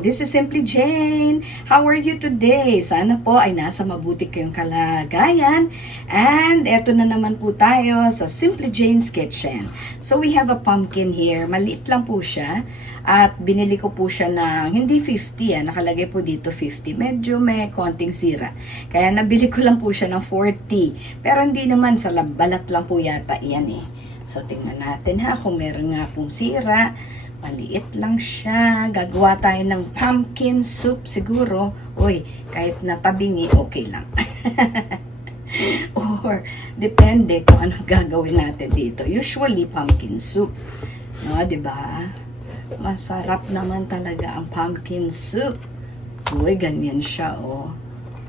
This is Simply Jane. How are you today? Sana po ay nasa mabuti kayong kalagayan. And eto na naman po tayo sa Simply Jane's Kitchen. So we have a pumpkin here. Maliit lang po siya. At binili ko po siya ng hindi 50. Nakalagay po dito 50. Medyo may konting sira. Kaya nabili ko lang po siya ng 40. Pero hindi naman, sa balat lang po yata yan eh. So tingnan natin ha kung meron nga pong sira. Maliit lang siya. Gagawa tayo ng pumpkin soup siguro. Uy, kahit natabingi, okay lang. Or, depende kung anong gagawin natin dito. Usually, pumpkin soup. No, diba? Masarap naman talaga ang pumpkin soup. Uy, ganyan siya, oh.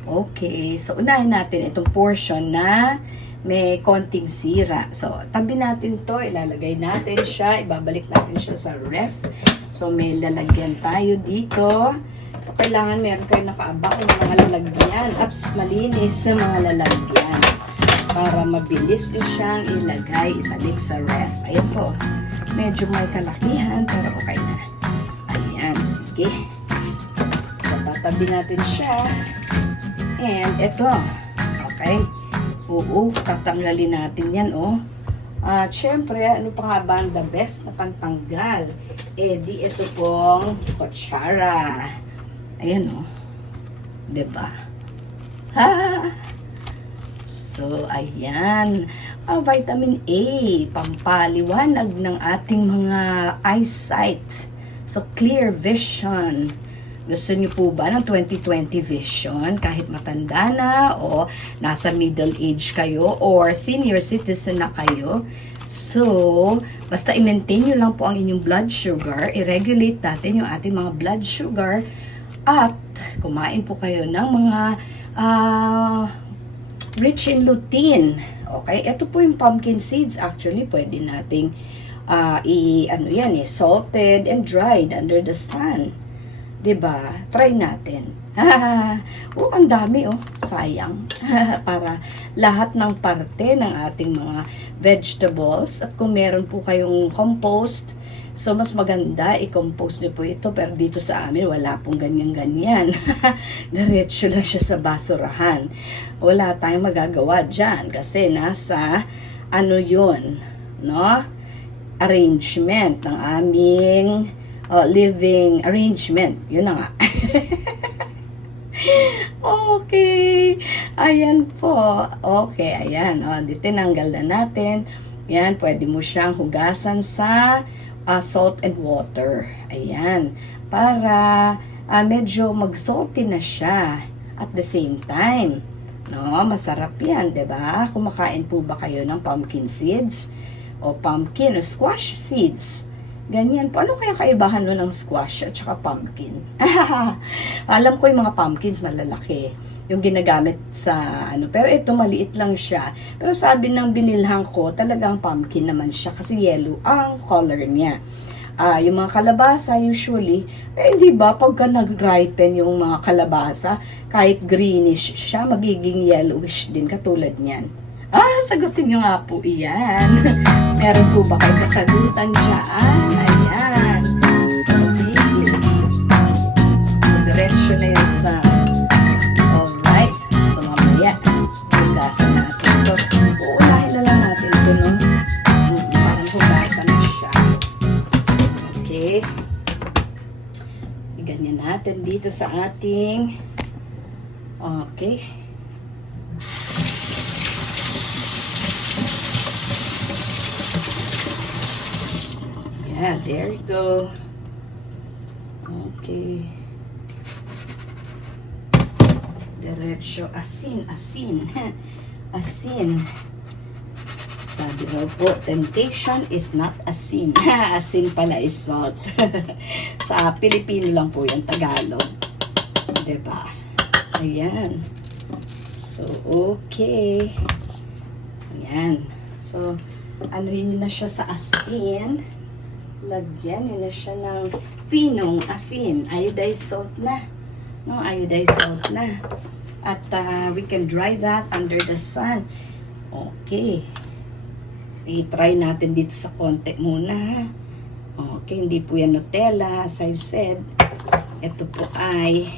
Okay, so unahin natin itong portion na may konting sira. So, tabi natin to, ilalagay natin siya, ibabalik natin siya sa ref. So, may lalagyan tayo dito. So, kailangan meron kayo nakaabak ng mga lalagyan. Ups, malinis na mga lalagyan. Para mabilis nyo siyang ilagay, ibalik sa ref. Ayan po. Medyo may kalakihan, pero okay na. Ayan, sige. So, tatabi natin siya. And, ito. Okay. Oo, tatanggalin natin yan, oh. At syempre, ano pa nga ba ang the best na pantanggal? Eh, di ito pong kutsara. Ayan, oh. Diba? Ha! So, ayan. Vitamin A, pampaliwanag ng ating mga eyesight. So, clear vision. Gusto niyo po ba ng 20/20 vision kahit matanda na o nasa middle age kayo or senior citizen na kayo? So, basta i-maintain nyo lang po ang inyong blood sugar, i-regulate natin yung ating mga blood sugar at kumain po kayo ng mga rich in lutein. Okay? Ito po yung pumpkin seeds. Actually, pwede nating salted and dried under the sun. Diba? Try natin. Ang dami oh. Sayang. Para lahat ng parte ng ating mga vegetables. At kung meron po kayong compost, so mas maganda i-compost niyo po ito. Pero dito sa amin, wala pong ganyan-ganyan. Diretso lang siya sa basurahan. Wala tayong magagawa dyan. Kasi nasa, yun, no? Arrangement ng aming living arrangement. Yun na nga. Okay. Ayan po. Okay, ayan. Dito tinanggal na natin. Yan, pwede mo siyang hugasan sa salt and water. Ayan. Para medyo mag-salty na siya at the same time. No, masarap yan, 'di ba? Kumakain po ba kayo ng pumpkin seeds? O pumpkin o squash seeds? Ganyan po. Ano kaya kaibahan nun ng squash at saka pumpkin? Alam ko yung mga pumpkins malalaki. Yung ginagamit sa Pero ito maliit lang siya. Pero sabi ng binilhan ko, talagang pumpkin naman siya kasi yellow ang color niya. Yung mga kalabasa usually, hindi ba pagka nag-ripen yung mga kalabasa, kahit greenish siya, magiging yellowish din katulad niyan. Sagutin nyo nga po iyan. Meron po ba kayo kasagutan dyan? Ayan. So, sige. So, diretsyo na yun sa alright. So, mamaya, hugasan natin ito. Uunahin na lang natin ito, no? Parang hugasan na siya. Okay. Iganyan natin dito sa ating okay. Yeah, there you go. Okay. Diretsyo. Asin. Asin. Sabi raw po, temptation is not asin. Asin pala is salt. Sa Pilipino lang po yung Tagalog. Diba? Ayan. So, okay. Ayan. So, anuhin na siya sa asin. Lagyan nyo na siya ng pinong asin. Iodized salt na. No, iodized salt na. At we can dry that under the sun. Okay. I-try natin dito sa konti muna. Okay, hindi po yan Nutella, as I've said. Ito po ay,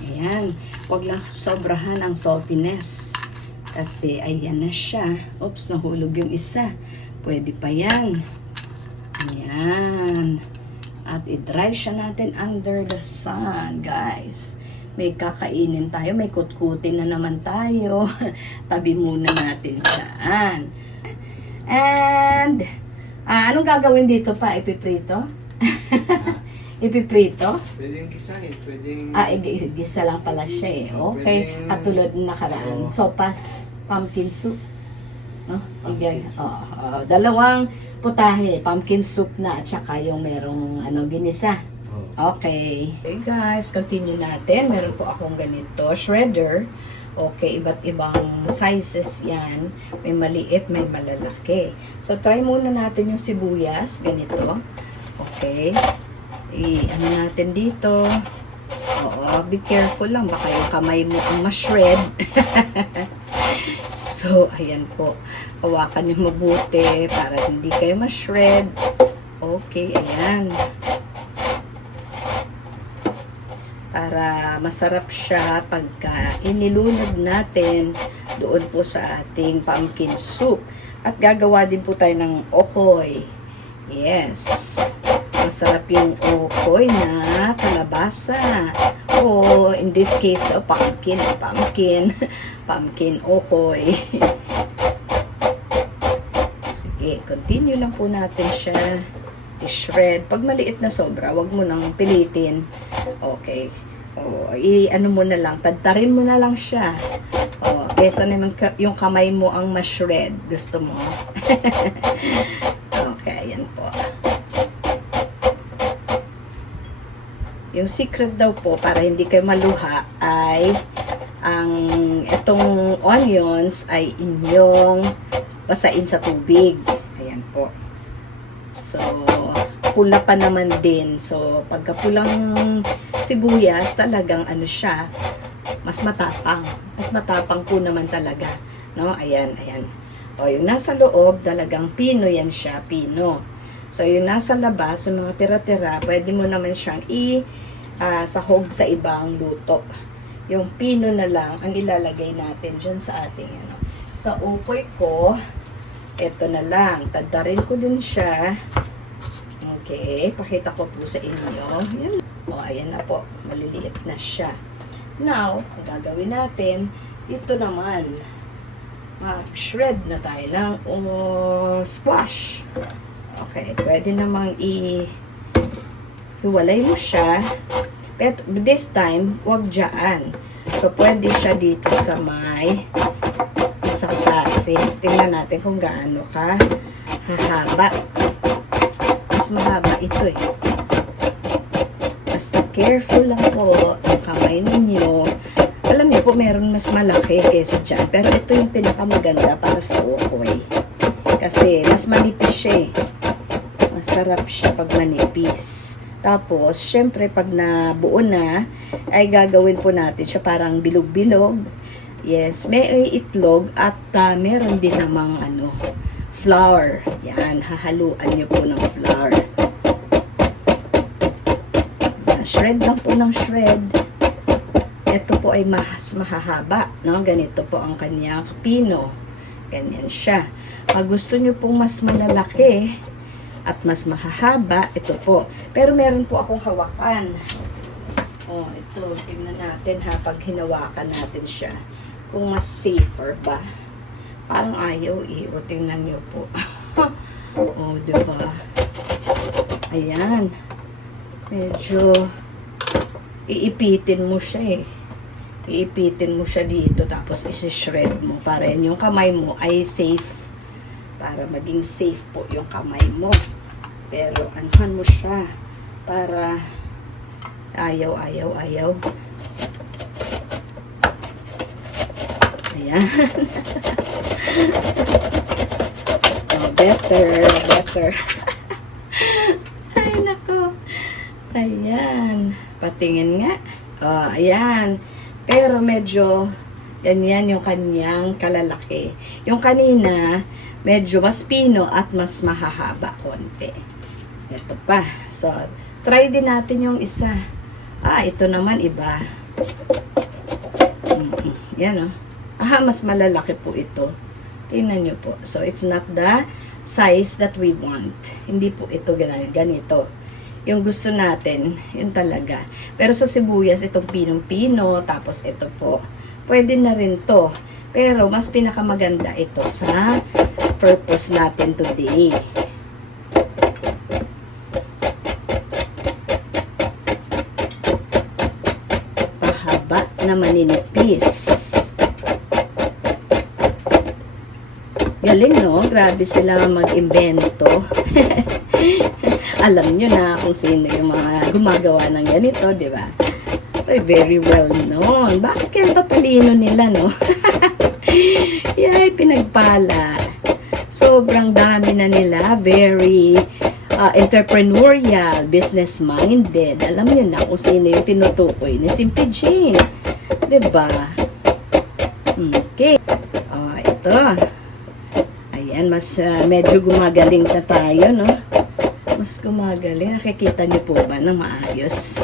ayan, huwag lang sobrahan ang saltiness. Kasi, ayan na siya. Oops, nahulog yung isa. Pwede pa yan. Ayan. At i-dry siya natin under the sun, guys. May kakainin tayo. May kutkutin na naman tayo. Tabi muna natin dyan. And, anong gagawin dito pa? Ipiprito? Ipiprito? Pwedeng gisahin, pwedeng... Gisa lang pala siya eh. Okay. Pwedeng- At tulad ng nakaraan. Oo. Sopas, pumpkin soup. No? Dalawang putahe. Pumpkin soup na at saka yung merong ginisa. Okay. Okay guys, continue natin. Meron po akong ganito. Shredder. Okay, iba't ibang sizes yan. May maliit, may malalaki. So, try muna natin yung sibuyas. Ganito. Okay. Ano natin dito. Oo, be careful lang. Baka yung kamay mo ang ma-shred. So, ayan po. Hawakan nyo mabuti para hindi kayo ma-shred. Okay, ayan. Para masarap siya pagka inilunod natin doon po sa ating pumpkin soup. At gagawa din po tayo ng okoy. Yes. Masarap yung okoy na kalabasa. O in this case, pumpkin okoy. Sige, continue lang po natin siya i-shred. Pag maliit na sobra, wag mo nang pilitin. Okay. Ano mo na lang, tadtarin mo na lang siya. Kesa naman yung kamay mo ang ma-shred. Gusto mo? Okay, ayan po. Yung secret daw po, para hindi kayo maluha, ay itong onions ay inyong basain sa tubig. Ayan po. So, pula pa naman din. So, pagka pulang sibuyas, talagang siya, mas matapang. Mas matapang po naman talaga. No? Ayan, ayan. Yung nasa loob, talagang pino yan siya, pino. So, yung nasa labas, yung mga tira-tira, pwede mo naman siyang sahog sa ibang luto. Yung pino na lang, ang ilalagay natin dyan sa ating, Sa upoy ko, ito na lang. Tadarin ko din siya. Okay, pakita ko po sa inyo. Ayan. Ayan na po. Maliliit na siya. Now, ang gagawin natin, ito naman, shred na tayo ng squash. Okay, pwede namang hiwalay mo siya. But this time, wag dyan. So, pwede siya dito sa may isang klase. Tingnan natin kung gaano ka hahaba. Mas mahaba ito eh. Basta careful lang po ang kamay ninyo. Alam niyo po, meron mas malaki kaysa dyan. Pero ito yung pinakamaganda para sa okoy. Kasi mas manipis siya eh. Masarap siya pag manipis. Tapos, syempre, pag nabuo na, ay gagawin po natin siya parang bilog-bilog. Yes, may itlog at meron din namang flour. Yan, hahaluan nyo po ng flour. Shred lang po ng shred. Ito po ay mas mahahaba. No? Ganito po ang kanyang pino. Ganyan siya. Pag gusto nyo pong mas malalaki at mas mahahaba, ito po. Pero meron po akong hawakan. Ito, tingnan natin pag hinawakan natin siya. Kung mas safer ba. Parang ayaw eh. Tingnan nyo po. Diba? Ayan. Medyo iipitin mo siya eh. Iipitin mo siya dito. Tapos isi-shred mo. Para yung kamay mo ay safe. Para maging safe po yung kamay mo. Pero anuhan mo siya. Para ayaw. Ayan. Better. Ay, nako. Ayan. Patingin nga. Ayan. Pero medyo, yan yung kanyang kalalaki. Yung kanina, medyo mas pino at mas mahahaba konti. Ito pa. So, Try din natin yung isa. Ito naman iba. Yan, oh. Mas malalaki po ito. Tingnan nyo po. So, it's not the size that we want. Hindi po ito ganito. Yung gusto natin, yun talaga. Pero sa sibuyas, itong pinong-pino, tapos ito po, pwede na rin to. Pero, mas pinakamaganda ito sa purpose natin today. Pahaba na maninipis. Galing, no? Grabe sila mag-imbento. Alam nyo na kung sino yung mga gumagawa ng ganito, di ba? Very well known. Bakit kaya tatalino nila, no? Yay, pinagpala. Sobrang dami na nila. Very entrepreneurial, business-minded. Alam nyo na kung sino yung tinutukoy ni Simply Jane. Di ba? Okay. Ito. Ayan, mas medyo gumagaling na tayo, no? Mas gumagaling. Nakikita niyo po ba na maayos?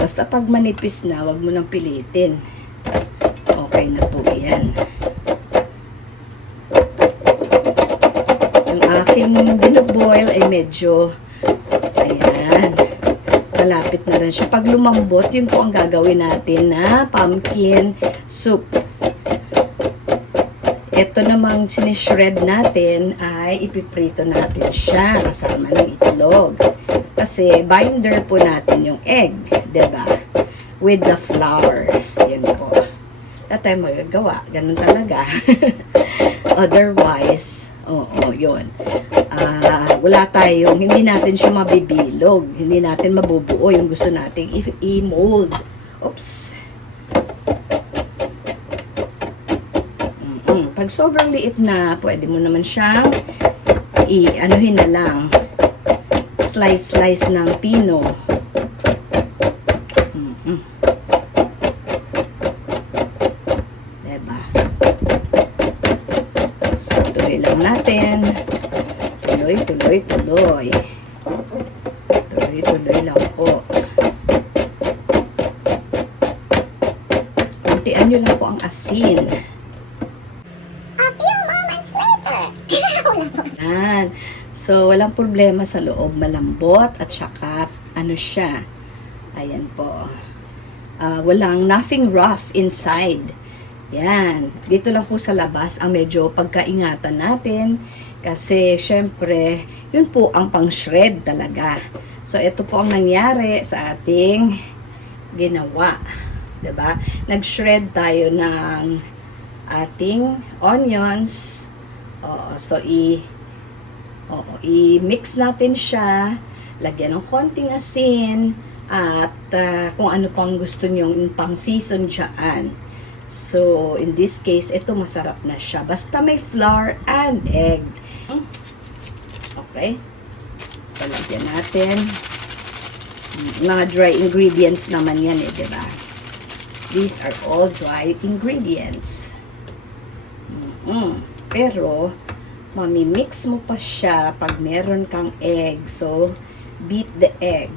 Basta pag manipis na, wag mo nang pilitin. Okay na po yan. Yung aking binoboil ay medyo, ayan, malapit na rin siya. Pag lumambot, yun po ang gagawin natin na pumpkin soup. Ito namang sinishred natin ay ipiprito natin siya kasama ng itlog. Kasi binder po natin yung egg, diba? With the flour. Yan po. Wala tayong magagawa. Ganun talaga. Otherwise, yun. Wala tayong, hindi natin siya mabibilog. Hindi natin mabubuo yung gusto nating i-mold. Oops. Pag sobrang liit na, pwede mo naman siyang anuhin na lang. Slice ng pino. Diba? So, tuloy lang natin. Tuloy. Tuloy lang po. Kuntian nyo lang po ang asin. So, walang problema sa loob. Malambot at saka, siya. Ayan po. Nothing rough inside. Yan. Dito lang po sa labas ang medyo pagkaingatan natin. Kasi, syempre, yun po ang pang-shred talaga. So, ito po ang nangyari sa ating ginawa. Diba? Nag-shred tayo ng ating onions. So, i-mix natin siya, lagyan ng konting asin, at kung ano pang gusto nyong pang season dyan. So, in this case, ito masarap na siya. Basta may flour and egg. Okay? So, lagyan natin. Mga dry ingredients naman yan diba? These are all dry ingredients. Pero, mamimix mo pa siya pag meron kang egg. So, beat the egg.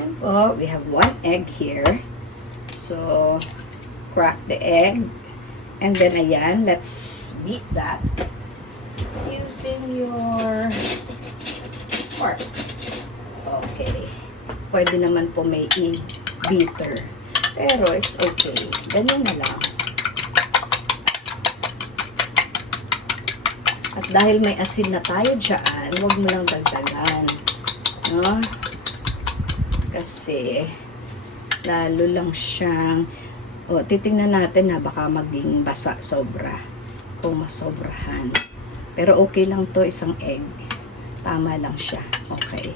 And po, we have 1 egg here. So, crack the egg. And then, ayan, let's beat that using your fork. Okay. Pwede naman po may beater. Pero, it's okay. Ganyan na lang. At dahil may asin na tayo dyan, huwag mo lang dagdagan. No? Kasi, lalo lang siyang, titingnan natin na baka maging basa sobra. Kung masobrahan. Pero okay lang to, isang egg. Tama lang siya. Okay.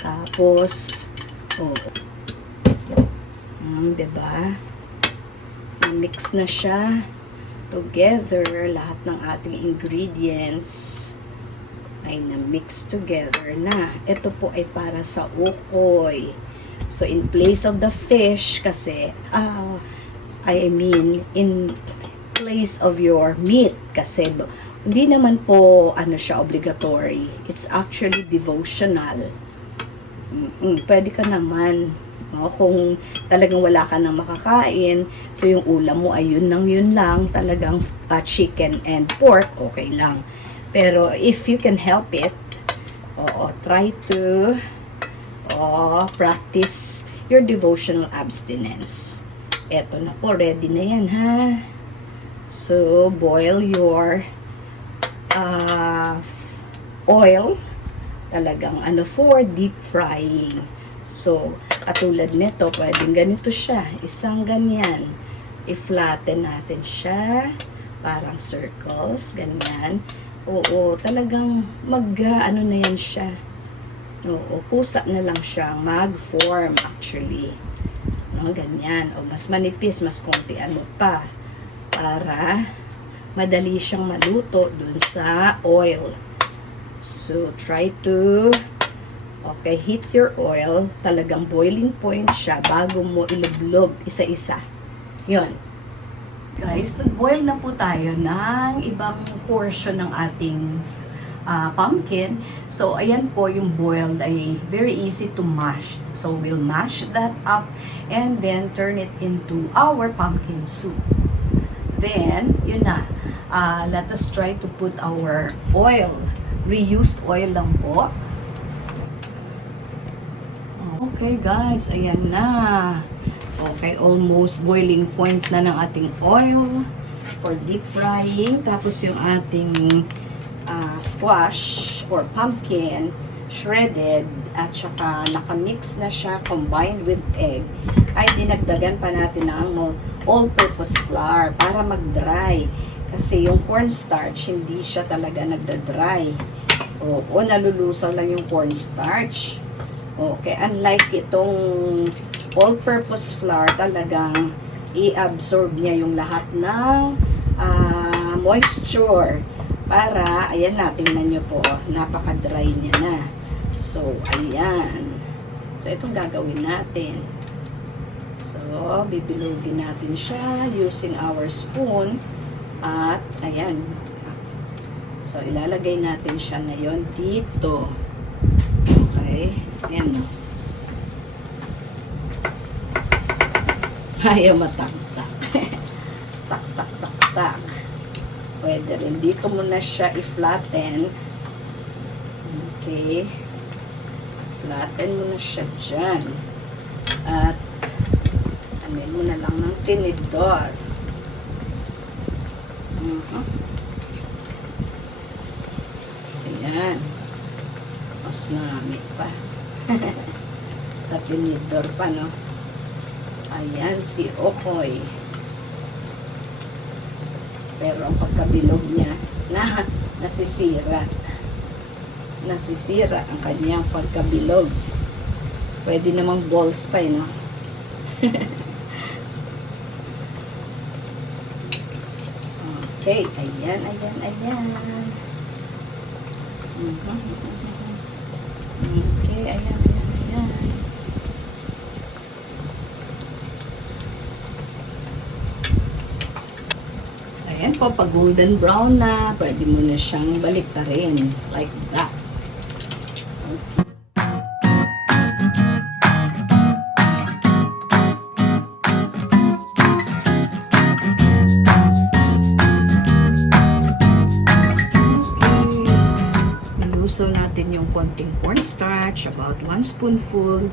Tapos, diba? Mix na siya together. Lahat ng ating ingredients ay na-mix together na. Ito po ay para sa ukoy. So, in place of the fish, kasi, in place of your meat, kasi, hindi naman po, siya, obligatory. It's actually devotional. Pwede ka naman. No? Kung talagang wala ka nang makakain, so yung ulam mo ay yun lang, talagang chicken and pork, okay lang. Pero if you can help it, try to practice your devotional abstinence. Eto na po, ready na yan ha. So, boil your oil, talagang for deep frying. So, katulad nito, pwedeng ganito siya, isang ganyan. I-flatten natin siya, parang circles, ganyan. Oo, talagang ano na yan siya. Oo, kusa na lang siyang mag-form actually. No, ganyan. O, mas manipis, mas konti pa. Para madali siyang maluto dun sa oil. So, try to heat your oil. Talagang boiling point siya bago mo ilublob isa-isa. Yun. Guys, nag-boil na po tayo ng ibang portion ng ating pumpkin. So, ayan po yung boiled ay very easy to mash. So, we'll mash that up and then turn it into our pumpkin soup. Then, yun na. Let us try to put our oil. Reused oil lang po. Okay guys, ayan na. Okay, almost boiling point na ng ating oil for deep frying. Tapos yung ating squash or pumpkin shredded at saka nakamix na siya combined with egg, ay dinagdagan pa natin ng all-purpose flour para mag-dry kasi yung cornstarch hindi siya talaga nagda-dry. Oo, nalulusaw lang yung cornstarch. Okay, unlike itong all-purpose flour, talagang i-absorb niya yung lahat ng moisture. Para, ayan na, tingnan nyo po, napaka-dry niya na. So, ayan. So, itong gagawin natin. So, bibilugin natin siya using our spoon. At, ayan. So, ilalagay natin siya ngayon dito. Okay. Ayan. Ayaw mataktak. Tak, tak, tak, tak. Pwede rin. Dito mo na siya i-flatten. Okay. Flatten mo na siya dyan. At, anin mo na lang ng tinidor. Ayan. Mas marami pa. Sa tinidor pa, no? Ayan, si Okoy. Pero ang pagkabilog niya, nasisira. Nasisira ang kanyang pagkabilog. Pwede namang balls pa, no? Okay, ayan, ayan, ayan. Okay, ayan, ayan, ayan. Ayan po, pag golden brown na, pwede mo na siyang baliktarin. Like that. Okay. Ilusaw natin yung konting cornstarch, about 1 spoonful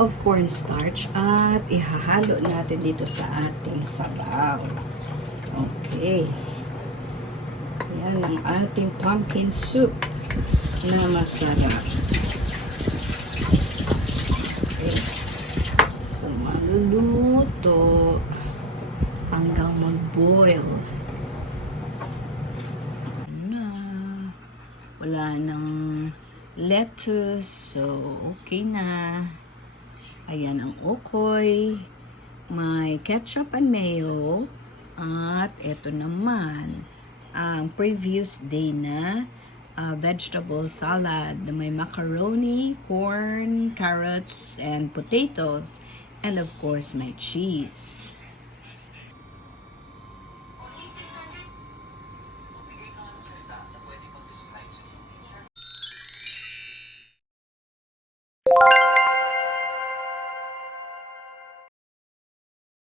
of cornstarch, at ihahalo natin dito sa ating sabaw. Okay. Yan ang ating pumpkin soup na masarap. Okay. So, maluluto hanggang mag-boil. Wala nang lettuce, so okay na. Ayan ang okoy. May ketchup and mayo. At ito naman, ang previous day na vegetable salad na may macaroni, corn, carrots, and potatoes. And of course, my cheese.